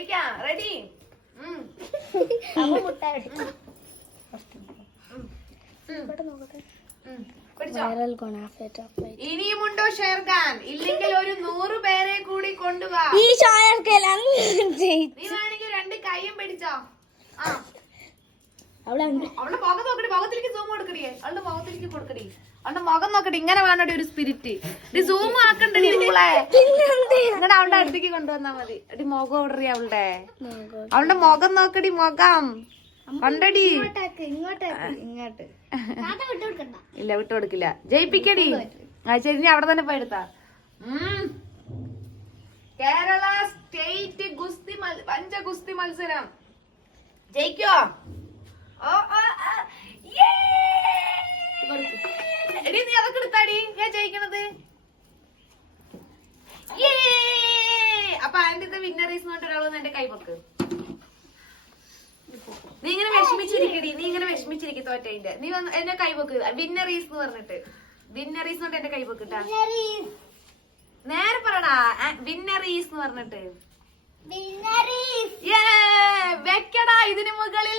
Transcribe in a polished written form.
പിടിക്കാം. റെഡി? ഇനിയുമുണ്ടോ ഷേർഖാൻ? ഇല്ലെങ്കിൽ ഒരു 100 പേരെ കൂടി കൊണ്ടുവാ. നീ വേണമെങ്കിൽ 2 കൈയും പിടിച്ചോ. അവളുടെ മുഖം നോക്കടി, മുഖത്തിലേക്ക് സൂം കൊടുക്കടി. അവളുടെ മുഖത്തിലേക്ക് കൊടുക്കടി. അവളുടെ മുഖം നോക്കടി. ഇങ്ങനെ വേണടി ഒരു സ്പിരിറ്റ്. സൂം ആക്കണ്ടടി മോളെ. എന്നിട്ട് അവളുടെ അടുത്തേക്ക് കൊണ്ടുവന്നാ മതി. അടി മുഖം ഓടറി അവളുടെ. അവളുടെ മുഖം നോക്കടി, മുഖം കണ്ടടി. ഇങ്ങോട്ട് ഇല്ല, വിട്ടു കൊടുക്കില്ല. ജയിപ്പിക്കടി. ശരി, അവിടെ തന്നെ പോയെടുത്താ. കേരള സ്റ്റേറ്റ് ഗുസ്തി പഞ്ചഗുസ്തി മത്സരം ജയിക്കോ? എടി നീ അതൊക്കെ എടുത്താടി. ഞാൻ ജയിക്കണത്. അപ്പൊ അതിന്റെ വിന്നറീസ് കൊണ്ട് ഒരാളൊന്ന് എന്റെ കൈപ്പൊക്ക്. നീ ഇങ്ങനെ വിഷമിച്ചിരിക്കടി. നീ ഇങ്ങനെ വിഷമിച്ചിരിക്കും തോറ്റതിന്റെ. നീ വന്ന് എന്റെ കൈപ്പൊക്ക്. വിന്നറീസ് എന്ന് പറഞ്ഞിട്ട്. വിന്നറീസ് കൊണ്ട് എന്റെ കൈപ്പൊക്കിട്ടാ. നേരെ പറടാ. വിന്നറീസ് എന്ന് പറഞ്ഞിട്ട് വെക്കടാ. ഇതിന് മുകളിൽ